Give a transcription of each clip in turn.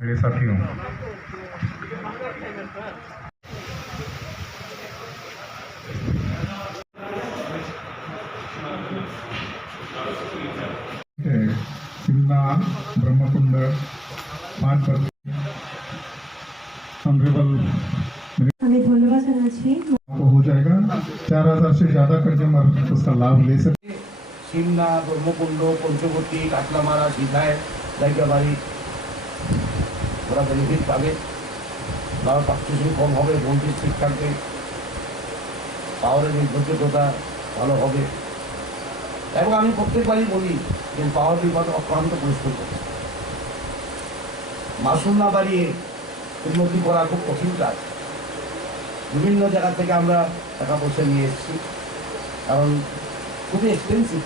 मेरे साथियों, शिमला ब्रह्मकुंड मानपत हमें धन्यवाद हो जाएगा। 4000 से ज्यादा कंज्यूमर उसका लाभ ले सकते। शिमला ब्रह्मकुंड पंचवटी काटलामारा सीधाय জায়গা বাড়ি ওরা বেনিফিট পাবে, তার পার্টিসিপেশন কম হবে, ভোল্টেজ ঠিক থাকবে, পাওয়ারের নির্ভরযোগ্যতা ভালো হবে। এবং আমি প্রত্যেকবারই বলি যে পাওয়ার বিভাগ অক্লান্ত পরিশ্রম করছে, মাসুল না বাড়িয়ে উন্নতি করা খুব কঠিন কাজ। বিভিন্ন জায়গা থেকে আমরা টাকা পয়সা নিয়ে এসেছি, কারণ খুবই এক্সপেন্সিভ।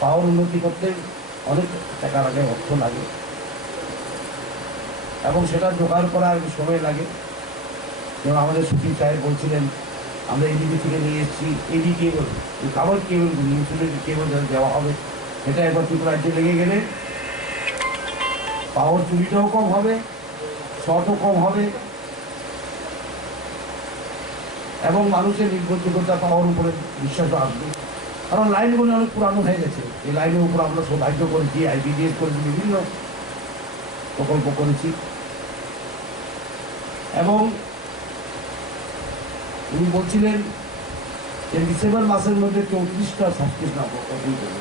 পাওয়ার উন্নতি করতে অনেক টাকা লাগে, অর্থ লাগে, এবং সেটা জোগাড় করার সময় লাগে। যেমন আমাদের সুচিত সাহেব বলছিলেন, আমরা এডিবি থেকে নিয়ে এসেছি এডি কেবল, এই কাভার কেবলগুলি ইনসুলেটেড কেবল যাতে দেওয়া হবে, এটা একবার ত্রিপুরাজ্যে লেগে গেলে পাওয়ার চুরিটাও কম হবে, শর্টও কম হবে, এবং মানুষের নির্ভরযোগ্যতা পাওয়ার উপরে বিশ্বাসও আসবে। কারণ লাইনগুলো অনেক পুরানো হয়ে গেছে, এই লাইনের উপর আমরা সৌভাগ্য করেছি, আইবিডিএস করেছি, বিভিন্ন প্রকল্প করেছি। এবং উনি বলছিলেন যে ডিসেম্বর মাসের মধ্যে 34টা সাবস্ক্রিপশন কমপ্লিট হবে।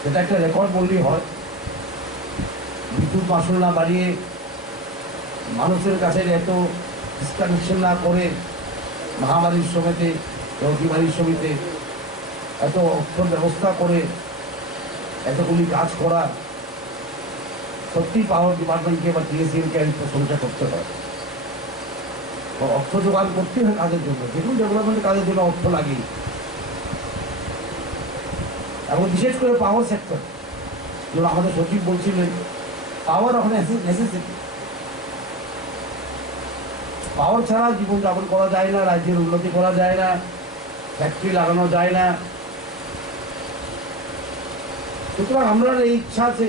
সেটা একটা রেকর্ড বললেই হয়। বিদ্যুৎ মাসুল না বাড়িয়ে, মানুষের কাছে এত ডিসকানেকশন না করে, মহামারীর সময়তে অতিমারীর সময়তে এত অর্থ ব্যবস্থা করে এতগুলি কাজ করা, সত্যি পাওয়ার ডিপার্টমেন্টকে বা টিএসিএলকে আমি প্রশংসা করতে হয়। অর্থ জোগাড় করতে হয় কাজের জন্য, যে কোনো ডেভেলপমেন্টের কাজের জন্য অর্থ লাগেই, এবং বিশেষ করে পাওয়ার সেক্টর। যেমন আমাদের সচিব বলছিলেন, পাওয়ার ওখানে নেসেসিটি, পাওয়ার ছাড়া জীবনযাপন করা যায় না, রাজ্যের উন্নতি করা যায় না, ফ্যাক্টরি লাগানো যায় না। সুতরাং আমরা এই ইচ্ছা আছে,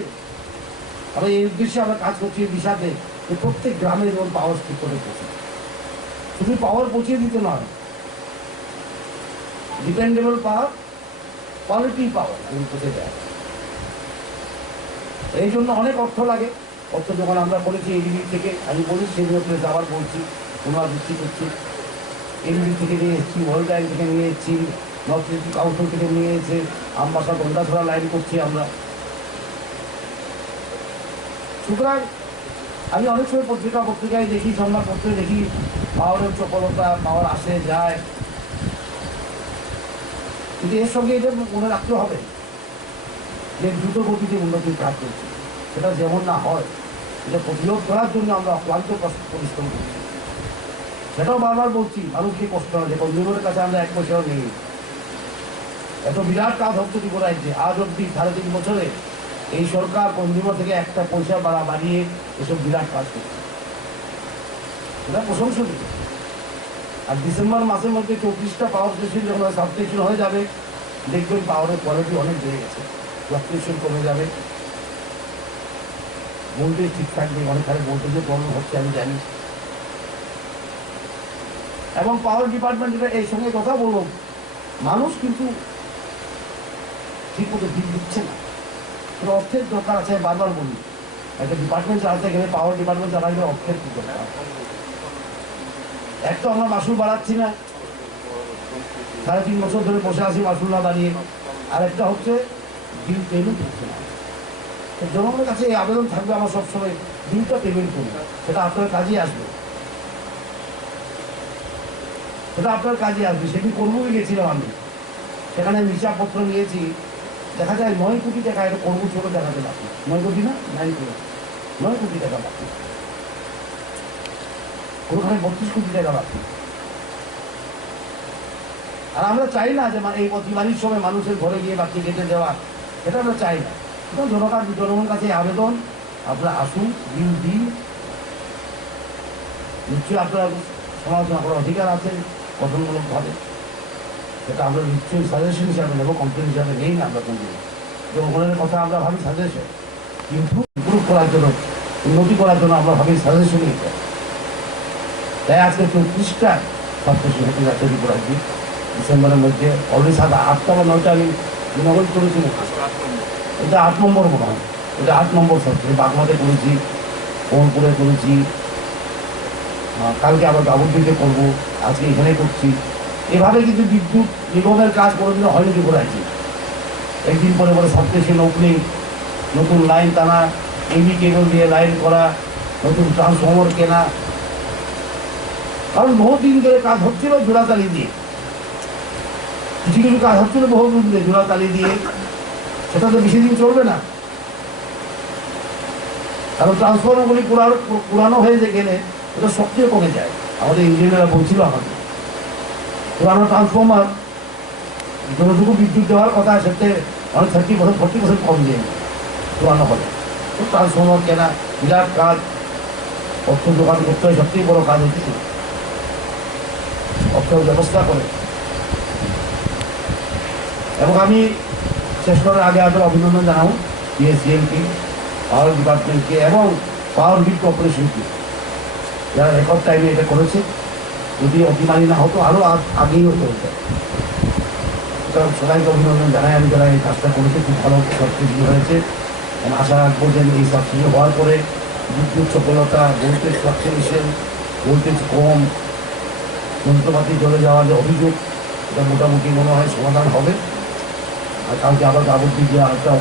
আমরা এই উদ্দেশ্যে আমরা কাজ করছি এই দিশাতে, যে প্রত্যেক গ্রামে যেমন পাওয়ার ঠিক করে পৌঁছে, শুধু পাওয়ার পৌঁছে দিতে নয়, ডিপেন্ডেবল পাওয়ার, কোয়ালিটি পাওয়ার যেমন পৌঁছে দেয়। এই জন্য অনেক অর্থ লাগে। অর্থ যখন আমরা করেছি এডিবি থেকে, আমি বলি সেগুলো প্লেস আবার বলছি, পুনরাবৃত্তি করছি। এডিবি থেকে নিয়ে এসেছি, ওয়ার্ল্ড ব্যাংক থেকে নিয়ে এসেছি, নর্থ ইস্ট কাউন্সিল থেকে নিয়ে এসে আমবাসা গন্ডাছড়া লাইন করছি আমরা। সুতরাং আমি অনেক সময় পত্রিকায় দেখি, সংবাদপত্রে দেখি পাওয়ারের সফলতা, পাওয়ার আসে যায়, কিন্তু এর সঙ্গে এটা মনে রাখতে হবে যে দ্রুত গতিতে উন্নতির কাজ করছি। সেটা যেমন না হয়, এটা প্রতিরোধ করার জন্য আমরা অক্লান্ত পরিশ্রম করছি। সেটাও বারবার বলছি, মানুষকে কষ্ট হয় যে কনজিউমারের কাছে আমরা 1 পয়সাও নেই। এত বিরাট কাজ হচ্ছে ত্রিপুরা রাজ্যে, আজ অব্দি 3.5 বছরে এই সরকার কনজিউমার থেকে 1 পয়সা বাড়িয়ে এসব বিরাট কাজ করছে, এটা প্রশংসনীয়। আর ডিসেম্বর মাসের মধ্যে 34টা পাওয়ার স্টেশন যখন সাবস্টেশন হয়ে যাবে, দেখবেন পাওয়ারের কোয়ালিটি অনেক বেড়ে গেছে, ফ্লাকচুয়েশন কমে যাবে, ভোল্টেজ ঠিক থাকবে। অনেকখানে ভোল্টেজের প্রবলেম হচ্ছে আমি জানি। এবং পাওয়ার ডিপার্টমেন্টের এই সঙ্গে কথা বলবো, মানুষ কিন্তু ঠিক মতো বিল দিচ্ছে না, অর্থের দরকার আছে। বারবার বলি, একটা ডিপার্টমেন্ট চালাতে গেলে, পাওয়ার ডিপার্টমেন্ট চালাতে গেলে অর্থের কি দরকার। এক তো আমরা মাসুল বাড়াচ্ছি না, 3.5 বছর ধরে বসে আছি মাসুল না বাড়িয়ে। আর একটা হচ্ছে বিল পেমেন্ট হচ্ছে না। জনগণের কাছে এই আবেদন থাকবে আমার সবসময়, বিলটা পেমেন্ট করুন, সেটা আপনার কাজে আসবে, সেটা আপনার কাজে আসবে। সেটি কর্মই গেছিলাম আমি, সেখানে হিসাবপত্র নিয়েছি, দেখা যায় 9 কোটি টাকা এটা কর্ম ছোট দেখাতে বাকি। 9 কোটি না, 9 কোটি টাকা বাকি, কোনোখানে 32 কোটি টাকা বাকি। আর আমরা চাই না যে এই অতিমারির সময় মানুষের ঘরে গিয়ে বাতি কেটে দেওয়া, এটা আমরা চাই না। জনগণের কাছে আবেদন, আপনারা আসুন, বিল দিন, নিশ্চয়ই আপনারা সমালোচনা করার অধিকার আছে গঠনমূলকভাবে, সেটা আমরা নিশ্চয়ই সাজেশন হিসাবে নেবো, কমপ্লেন হিসাবে নেই না আমরা কোনদিন। জনগণের কথা আমরা ভাবি সাজেশন, কিন্তু ইম্প্রুভ করার জন্য, উন্নতি করার জন্য আমরা ভাবি সাজেশনই এটা। তাই আজকে 34টা সাবস্টেশন হেঁটে যাচ্ছে ত্রিপুরাজি ডিসেম্বরের মধ্যে। অলরেডি 8টা বা 9টা আমি বিনগর করেছি, এটা 8 নম্বর মনে হয়, এটা 8 নম্বর সাবস্টেশন। বাগমাতে করেছি, কোনপুরে করেছি, কালকে আবার বাবুরদিতে করবো, আজকে এখানে করছি। এভাবে কিন্তু বিদ্যুৎ নিগমের কাজ কোনোদিনও হয়নি ত্রিপুরাজি। একদিন পরে পরে সাবস্টেশন ওপেনিং, নতুন লাইন টানা, এবি কেবল দিয়ে লাইন করা, নতুন ট্রান্সফর্মার কেনা। কারণ বহুদিন ধরে কাজ হচ্ছিল জোড়াতালি দিয়ে, কিছু কিছু কাজ হচ্ছিল বহুদিন ধরে জোড়াতালি দিয়ে, সেটা তো বেশি দিন চলবে না। কারণ ট্রান্সফর্মারগুলি পুরানো হয়ে গেলে ওটা সবচেয়ে কমে যায়। আমাদের ইঞ্জিনিয়াররা বলছিল আমাদের পুরানো ট্রান্সফর্মার যতটুকু বিদ্যুৎ দেওয়ার কথা সেটা অনেক 40% কম দিয়ে পুরানো হলে। তো ট্রান্সফর্মার কেনা বিরাট কাজ, অর্থ জোগাড় করতে হয়, সবচেয়ে বড় কাজ হচ্ছে অর্থের ব্যবস্থা করে। এবং আমি শেষ করার আগে অভিনন্দন জানাবো বিএসসিএলকে, পাওয়ার ডিপার্টমেন্টকে এবং পাওয়ার গ্রিড কর্পোরেশনকে, যারা রেকর্ড টাইমে এটা করেছে। যদি অতিমারি না হতো আরও আগেই হতে হতো। সুতরাং সবাইকে অভিনন্দন জানাই আমি, যারা এই কাজটা করেছে। খুব ভালো সাবসিডি হয়েছে। আশা রাখবো যে এই সাবসিডি হওয়ার পরে বিদ্যুৎ সফলতা, ভোল্টেজ ফ্লাকচুয়েশন, ভোল্টেজ কম, যন্ত্রপাতি চলে যাওয়ার যে অভিযোগ, এটা মোটামুটি মনে হয় সমাধান হবে। আর কালকে আবার আবদ্ধি দেওয়া একটা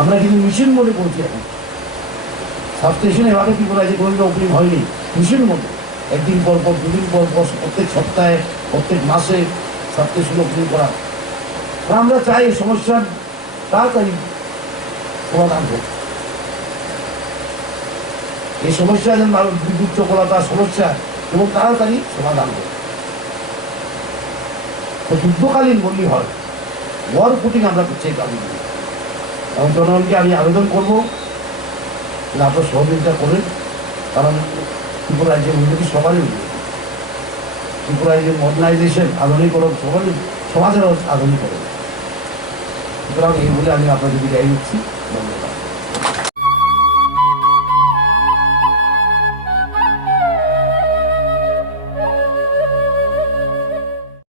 আমরা কিন্তু মেশিন মনে করছি এখন। সাবস্টেশন এভাবে কি বলা যে কোনো ওপেনিং হয়নি, মেশিন মনে একদিন পর পর, দুদিন পর পর, প্রত্যেক সপ্তাহে, প্রত্যেক মাসে সাবস্টেশন ওপেনিং করা। আমরা চাই এই সমস্যার তাড়াতাড়ি সমাধান হোক। এই সমস্যা যেন বিদ্যুৎ চপলতা সমস্যা এবং তাড়াতাড়ি সমাধান হোক। তো যুদ্ধকালীন বললি হয়, ওয়ার ফুটিং আমরা করছি এই কাজগুলি। এবং জনগণকে আমি আবেদন করবো যে আপনার সহযোগিতা করেন, কারণ ত্রিপুরা রাজ্যের উন্নতি সবারই উন্নতি, ত্রিপুরা রাজ্যের মডার্নাইজেশন, আধুনিকরণ সবারই, সমাজের আধুনিকরণ। সুতরাং এই বলে আমি আপনাদের দিকে এগিয়ে নিচ্ছি। ধন্যবাদ।